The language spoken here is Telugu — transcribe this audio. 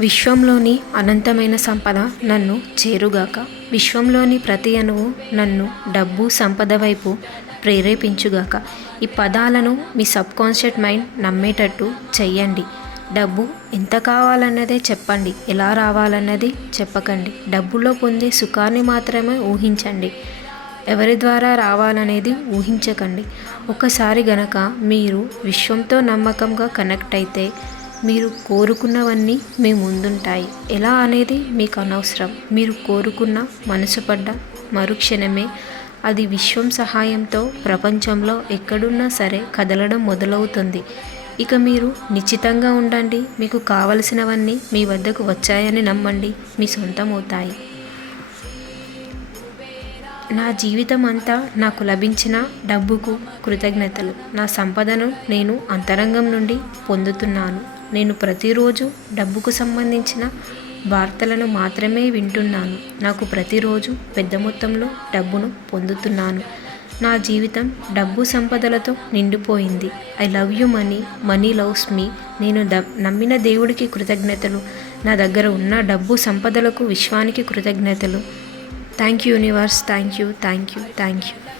విశ్వంలోని అనంతమైన సంపద నన్ను చేరుగాక. విశ్వంలోని ప్రతి అణువు నన్ను డబ్బు సంపద వైపు ప్రేరేపించుగాక. ఈ పదాలను మీ సబ్కాన్షియస్ మైండ్ నమ్మేటట్టు చెయ్యండి. డబ్బు ఎంత కావాలన్నదే చెప్పండి. ఎలా రావాలన్నది చెప్పకండి. డబ్బులో పొందే సుఖాన్ని మాత్రమే ఊహించండి. ఎవరి ద్వారా రావాలనేది ఊహించకండి. ఒకసారి గనక మీరు విశ్వంతో నమ్మకంగా కనెక్ట్ అయితే మీరు కోరుకున్నవన్నీ మీ ముందుంటాయి. ఎలా అనేది మీకు అనవసరం. మీరు కోరుకున్న మనసుపడ్డ మరుక్షణమే అది విశ్వం సహాయంతో ప్రపంచంలో ఎక్కడున్నా సరే కదలడం మొదలవుతుంది. ఇక మీరు నిశ్చితంగా ఉండండి. మీకు కావలసినవన్నీ మీ వద్దకు వచ్చాయని నమ్మండి. మీ సొంతం అవుతాయి నా జీవితం అంతా నాకు లభించిన డబ్బుకు కృతజ్ఞతలు. నా సంపదను నేను అంతరంగం నుండి పొందుతున్నాను. నేను ప్రతిరోజు డబ్బుకు సంబంధించిన వార్తలను మాత్రమే వింటున్నాను. నాకు ప్రతిరోజు పెద్ద మొత్తంలో డబ్బును పొందుతున్నాను. నా జీవితం డబ్బు సంపదలతో నిండిపోయింది. I love you money money loves me. నేను ద నమ్మిన దేవుడికి కృతజ్ఞతలు. నా దగ్గర ఉన్న డబ్బు సంపదలకు విశ్వానికి కృతజ్ఞతలు. Thank you universe. Thank you thank you thank you.